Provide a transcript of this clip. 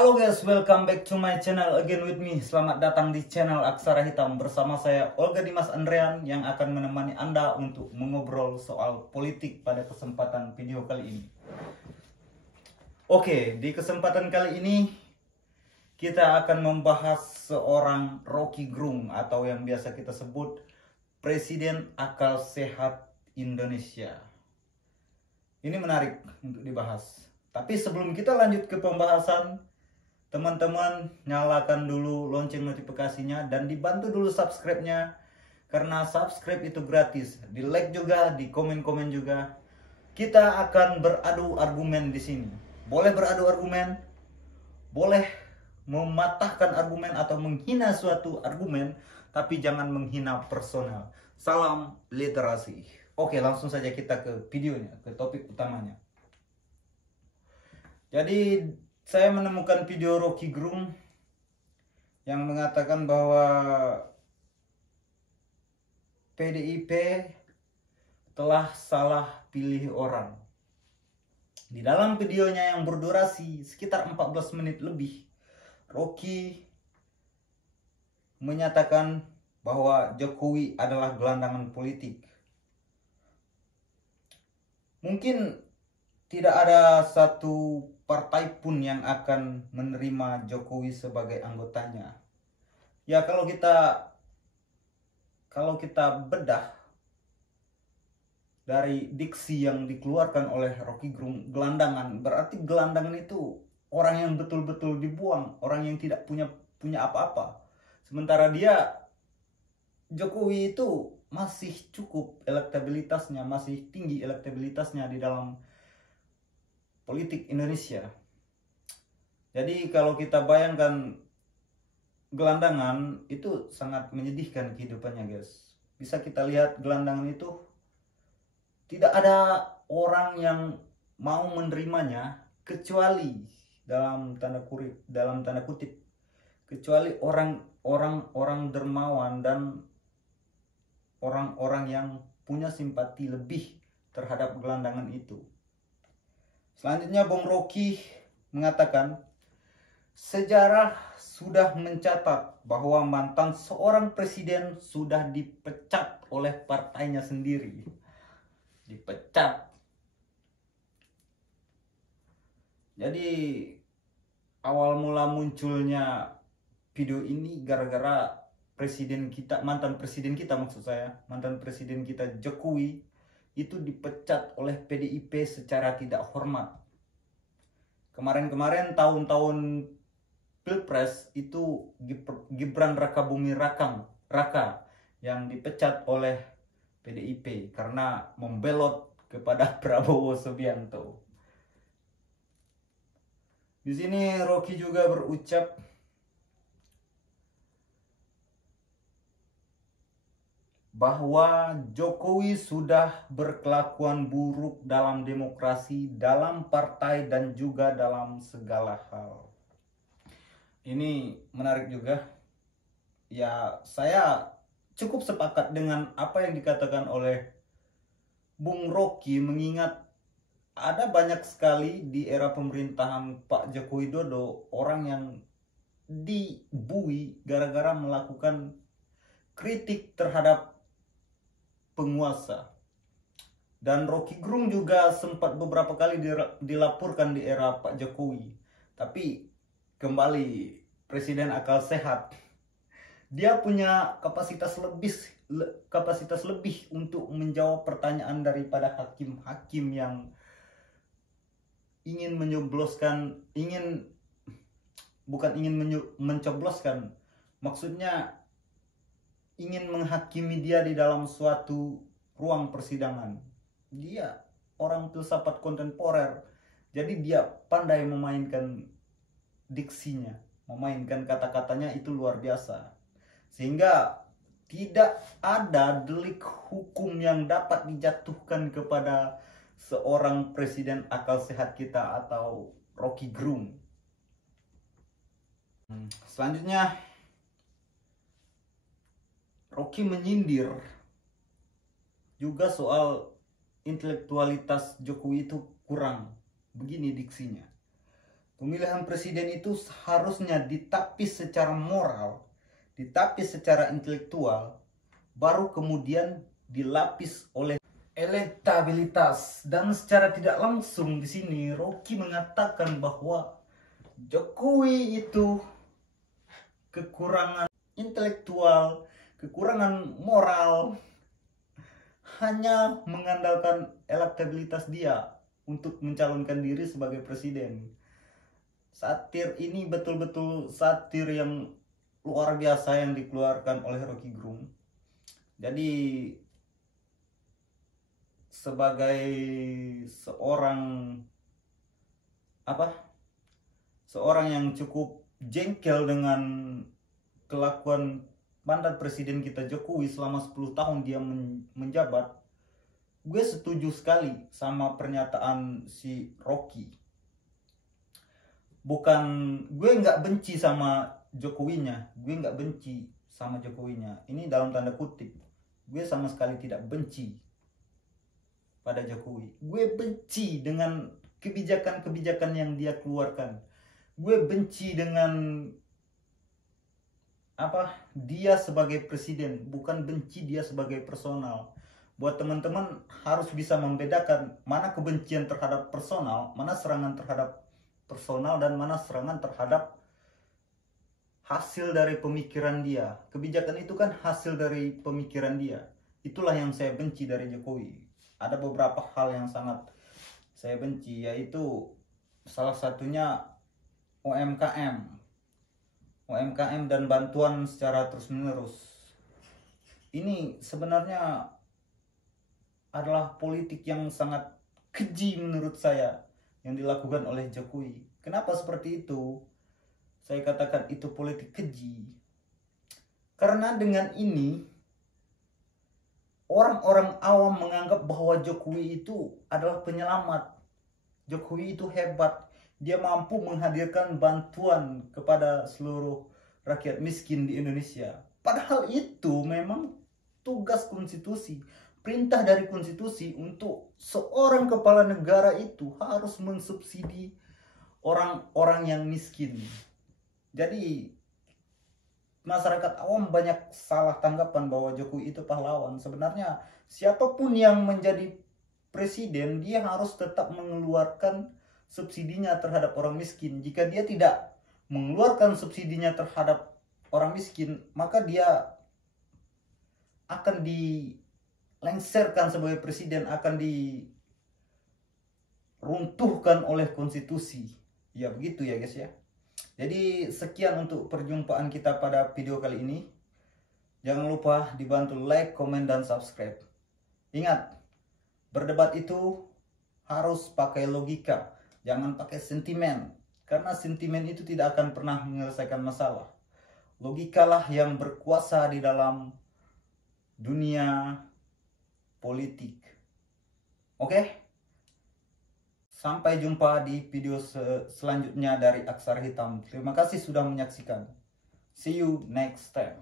Halo guys, welcome back to my channel again with me. Selamat datang di channel Aksara Hitam bersama saya Olga Dimas Andrean yang akan menemani Anda untuk mengobrol soal politik pada kesempatan video kali ini. Oke, di kesempatan kali ini kita akan membahas seorang Rocky Gerung atau yang biasa kita sebut Presiden Akal Sehat Indonesia. Ini menarik untuk dibahas. Tapi sebelum kita lanjut ke pembahasan, teman-teman nyalakan dulu lonceng notifikasinya dan dibantu dulu subscribe-nya. Karena subscribe itu gratis. Di like juga, di komen-komen juga. Kita akan beradu argumen di sini. Boleh beradu argumen, boleh mematahkan argumen atau menghina suatu argumen, tapi jangan menghina personal. Salam literasi. Oke, langsung saja kita ke videonya, ke topik utamanya. Jadi saya menemukan video Rocky Gerung yang mengatakan bahwa PDIP telah salah pilih orang. Di dalam videonya yang berdurasi sekitar 14 menit lebih, Rocky menyatakan bahwa Jokowi adalah gelandangan politik. Mungkin tidak ada satu partai pun yang akan menerima Jokowi sebagai anggotanya. Ya kalau kita bedah dari diksi yang dikeluarkan oleh Rocky Gerung, gelandangan, berarti gelandangan itu orang yang betul-betul dibuang, orang yang tidak punya apa-apa. Sementara Jokowi itu masih cukup elektabilitasnya, masih tinggi elektabilitasnya di dalam politik Indonesia. Jadi kalau kita bayangkan gelandangan itu sangat menyedihkan kehidupannya, guys. Bisa kita lihat gelandangan itu tidak ada orang yang mau menerimanya kecuali dalam tanda kutip kecuali orang dermawan dan orang-orang yang punya simpati lebih terhadap gelandangan itu. Selanjutnya Bung Rocky mengatakan, sejarah sudah mencatat bahwa mantan seorang presiden sudah dipecat oleh partainya sendiri. Dipecat. Jadi awal mula munculnya video ini gara-gara mantan presiden kita Jokowi itu dipecat oleh PDIP secara tidak hormat. Kemarin-kemarin tahun-tahun Pilpres itu Gibran Rakabuming Raka yang dipecat oleh PDIP karena membelot kepada Prabowo Subianto. Di sini Rocky juga berucap bahwa Jokowi sudah berkelakuan buruk dalam demokrasi, dalam partai, dan juga dalam segala hal. Ini menarik juga. Ya, saya cukup sepakat dengan apa yang dikatakan oleh Bung Rocky, mengingat ada banyak sekali di era pemerintahan Pak Joko Widodo orang yang dibui gara-gara melakukan kritik terhadap penguasa. Dan Rocky Gerung juga sempat beberapa kali dilaporkan di era Pak Jokowi. Tapi kembali Presiden Akal Sehat, dia punya kapasitas lebih untuk menjawab pertanyaan daripada hakim-hakim yang ingin mencobloskan, maksudnya ingin menghakimi dia di dalam suatu ruang persidangan. Dia orang filsafat kontemporer, jadi dia pandai memainkan diksinya, memainkan kata-katanya itu luar biasa. Sehingga tidak ada delik hukum yang dapat dijatuhkan kepada seorang presiden akal sehat kita atau Rocky Gerung. Selanjutnya Rocky menyindir juga soal intelektualitas Jokowi itu kurang. Begini diksinya. Pemilihan presiden itu seharusnya ditapis secara moral, ditapis secara intelektual, baru kemudian dilapis oleh elektabilitas. Dan secara tidak langsung di sini Rocky mengatakan bahwa Jokowi itu kekurangan intelektual, kekurangan moral, hanya mengandalkan elektabilitas dia untuk mencalonkan diri sebagai presiden. Satir ini betul-betul satir yang luar biasa yang dikeluarkan oleh Rocky Gerung. Jadi sebagai seorang yang cukup jengkel dengan kelakuan mandat presiden kita Jokowi selama 10 tahun dia menjabat, gue setuju sekali sama pernyataan si Rocky. Bukan, gue nggak benci sama Jokowinya, ini dalam tanda kutip. Gue sama sekali tidak benci pada Jokowi. Gue benci dengan kebijakan-kebijakan yang dia keluarkan. Gue benci dengan dia sebagai presiden, bukan benci dia sebagai personal. Buat teman-teman harus bisa membedakan mana kebencian terhadap personal, mana serangan terhadap personal, dan mana serangan terhadap hasil dari pemikiran dia. Kebijakan itu kan hasil dari pemikiran dia. Itulah yang saya benci dari Jokowi. Ada beberapa hal yang sangat saya benci, yaitu salah satunya UMKM dan bantuan secara terus-menerus. Ini sebenarnya adalah politik yang sangat keji menurut saya yang dilakukan oleh Jokowi. Kenapa seperti itu? Saya katakan itu politik keji. Karena dengan ini orang-orang awam menganggap bahwa Jokowi itu adalah penyelamat. Jokowi itu hebat. Dia mampu menghadirkan bantuan kepada seluruh rakyat miskin di Indonesia. Padahal itu memang tugas konstitusi. Perintah dari konstitusi untuk seorang kepala negara itu harus mensubsidi orang-orang yang miskin. Jadi masyarakat awam banyak salah tanggapan bahwa Jokowi itu pahlawan. Sebenarnya siapapun yang menjadi presiden, dia harus tetap mengeluarkan subsidinya terhadap orang miskin. Jika dia tidak mengeluarkan subsidinya terhadap orang miskin, maka dia akan dilengserkan sebagai presiden, akan diruntuhkan oleh konstitusi. Ya begitu ya guys ya. Jadi sekian untuk perjumpaan kita pada video kali ini. Jangan lupa dibantu like, komen, dan subscribe. Ingat, berdebat itu harus pakai logika, jangan pakai sentimen. Karena sentimen itu tidak akan pernah menyelesaikan masalah. Logikalah yang berkuasa di dalam dunia politik. Oke? Sampai jumpa di video selanjutnya dari Aksara Hitam. Terima kasih sudah menyaksikan. See you next time.